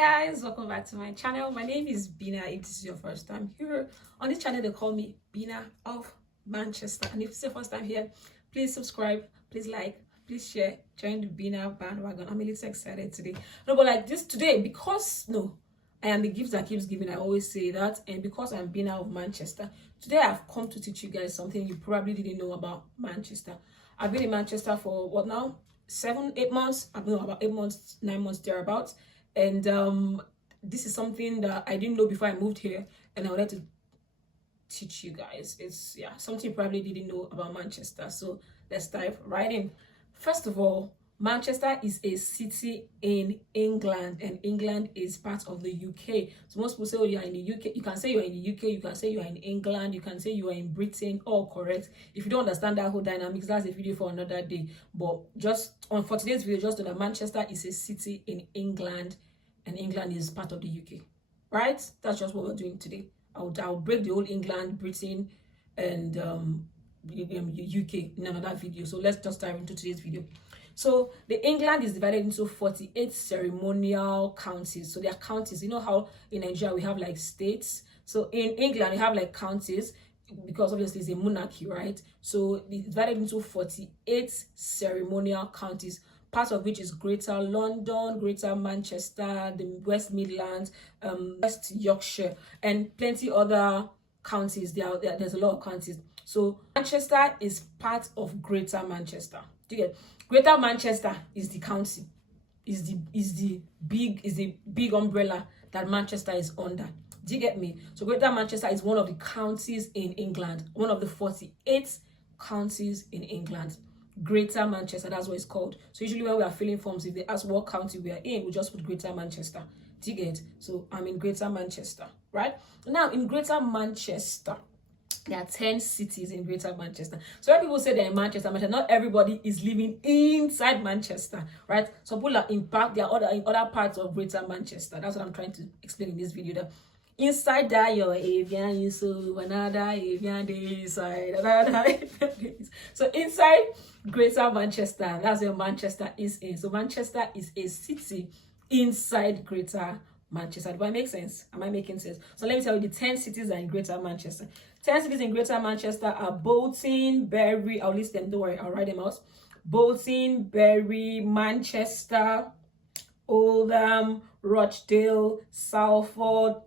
Hi guys, welcome back to my channel. My name is Bina. If this is your first time here on this channel, they call me Bina of Manchester. And if it's your first time here, please subscribe, please like, please share, join the Bina bandwagon. I'm a little excited today. No, but like this today, because I am the gift that keeps giving. I always say that, and because I'm Bina of Manchester, today I've come to teach you guys something you probably didn't know about Manchester. I've been in Manchester for what now? 7-8 months. I've been about 8 months, 9 months thereabouts. And this is something that I didn't know before I moved here, and I wanted to teach you guys. It's something you probably didn't know about Manchester. So let's dive right in. First of all, Manchester is a city in England, and England is part of the UK. So most people say, oh, you're in the UK. You can say you're in the UK, you can say you're in England, you can say you are in Britain, all correct. If you don't understand that whole dynamics, that's a video for another day. But just for today's video, just know that Manchester is a city in England, and England is part of the UK. Right? That's just what we're doing today. I'll break the whole England, Britain, and UK in another video. So let's just dive into today's video. So the England is divided into 48 ceremonial counties. So there are counties. You know how in Nigeria we have like states. So in England you have like counties, because obviously it's a monarchy, right? So it's divided into 48 ceremonial counties, part of which is Greater London, Greater Manchester, the West Midlands, West Yorkshire, and plenty other counties. There's a lot of counties. So Manchester is part of Greater Manchester. Do you get? Greater Manchester is the county, is the big umbrella that Manchester is under. Do you get me? So Greater Manchester is one of the counties in England, one of the 48 counties in England. Greater Manchester, that's what it's called. So usually when we are filling forms, if they ask what county we are in, we just put Greater Manchester. Do you get? So I'm in Greater Manchester, right? Now in Greater Manchester, there are 10 cities in Greater Manchester. So when people say they're in Manchester, not everybody is living inside Manchester, right? Some people are in other parts of Greater Manchester. That's what I'm trying to explain in this video. That inside that your avian, you so another avian day inside another avian days. So inside Greater Manchester, that's where Manchester is in. So Manchester is a city inside Greater Manchester. Do I make sense? Am I making sense? So let me tell you, the 10 cities are in Greater Manchester. 10 cities in Greater Manchester are Bolton, Bury. I'll list them, don't worry, I'll write them out. Bolton, Bury, Manchester, Oldham, Rochdale, Salford.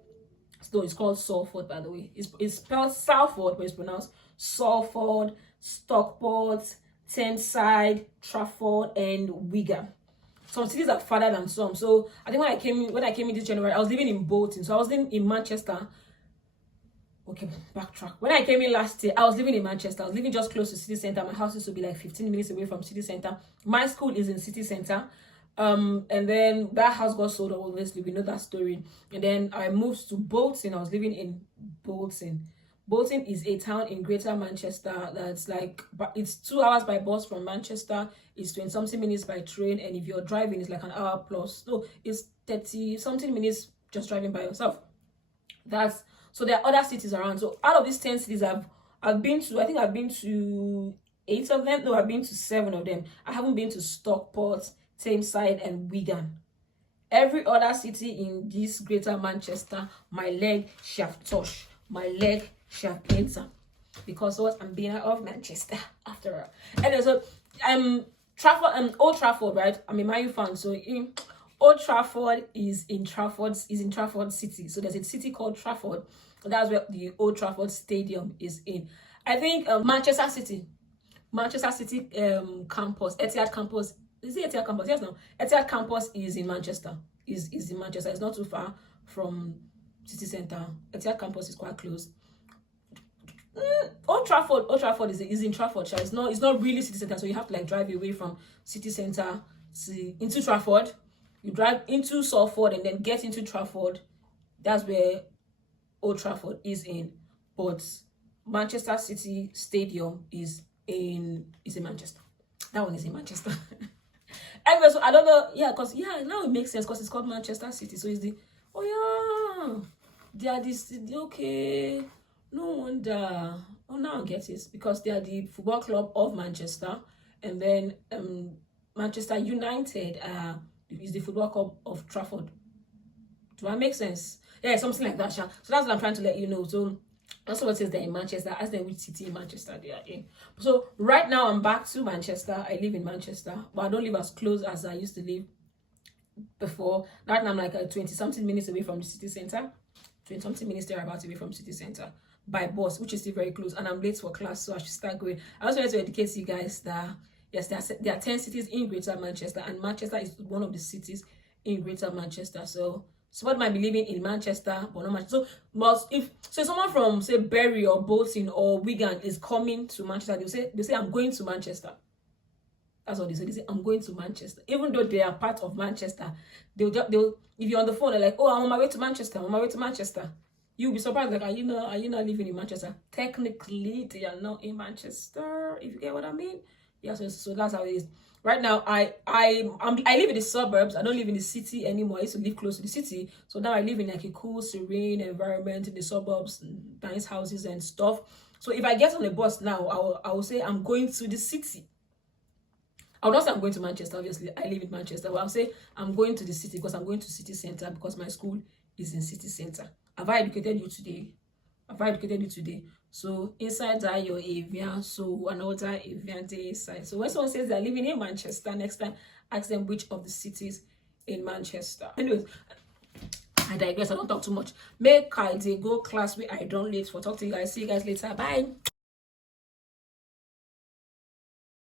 So it's called Salford, by the way. It's spelled Salford, but it's pronounced Salford, Stockport, Thameside, Trafford, and Wigan. Some cities are farther than some. So I think when I came in this January, I was living in Bolton. So I was living in Manchester. Okay, backtrack. When I came in last year, I was living in Manchester. I was living just close to city center. My house used to be like 15 minutes away from city center. My school is in city center. And then that house got sold, obviously. We know that story. And then I moved to Bolton. I was living in Bolton. Bolton is a town in Greater Manchester that's like, it's 2 hours by bus from Manchester. It's 20-something minutes by train. And if you're driving, it's like an hour plus. So it's 30-something minutes just driving by yourself. So there are other cities around. So out of these 10 cities I've been to, I think I've been to 8 of them. No, I've been to 7 of them. I haven't been to Stockport, Thameside, and Wigan. Every other city in this Greater Manchester, my leg shall touch. My leg shall enter. Because what? I'm being out of Manchester after all. Anyway, so Old Trafford, right? I'm a Man U fan, so Old Trafford is in Trafford City. So there's a city called Trafford. That's where the Old Trafford Stadium is in. I think Manchester City campus, Etihad campus. Is it Etihad campus? Yes, no. Etihad campus is in Manchester. Is in Manchester. It's not too far from city center. Etihad campus is quite close. Old Trafford is in Trafford. It's not really city center, so you have to like drive away from city center into Trafford. You drive into Salford and then get into Trafford. That's where Old Trafford is in. But Manchester City Stadium is in Manchester. That one is in Manchester. Anyway, so I don't know. Yeah, now it makes sense because it's called Manchester City. So it's they are this. Okay, no wonder. Oh, now I get it, because they are the football club of Manchester, and then Manchester United is the football club of Trafford. Do I make sense? Yeah, something like that. So that's what I'm trying to let you know. So that's what it says there in Manchester. Ask them which city in Manchester they are in. So right now I'm back to Manchester. I live in Manchester, but I don't live as close as I used to live before. Right now I'm like 20-something minutes away from the city center. 20-something minutes thereabouts away from city center by bus, which is still very close. And I'm late for class, so I should start going. I also wanted to educate you guys that yes, there are 10 cities in Greater Manchester, and Manchester is one of the cities in Greater Manchester. So someone might be living in Manchester, but not Manchester. So, if someone from say Bury or Bolton or Wigan is coming to Manchester, they say I'm going to Manchester. That's what they say. They say I'm going to Manchester, even though they are part of Manchester. They'll if you're on the phone, they're like, oh, I'm on my way to Manchester. I'm on my way to Manchester. You'll be surprised, like, are you not living in Manchester? Technically, they are not in Manchester. If you get what I mean. Yeah, so that's how it is. Right now, I live in the suburbs. I don't live in the city anymore. I used to live close to the city. So now I live in like a cool, serene environment in the suburbs, nice houses and stuff. So if I get on a bus now, I will say I'm going to the city. I would not say I'm going to Manchester, obviously. I live in Manchester. But I'll say I'm going to the city because I'm going to city center because my school is in city center. Have I educated you today? Have I educated you today? So inside that your avian, so another avian day inside. So when someone says they're living in Manchester, next time ask them which of the cities in Manchester. Anyways, I digress. I don't talk too much. Make I go class where I don't late for. Talk to you guys. See you guys later. Bye.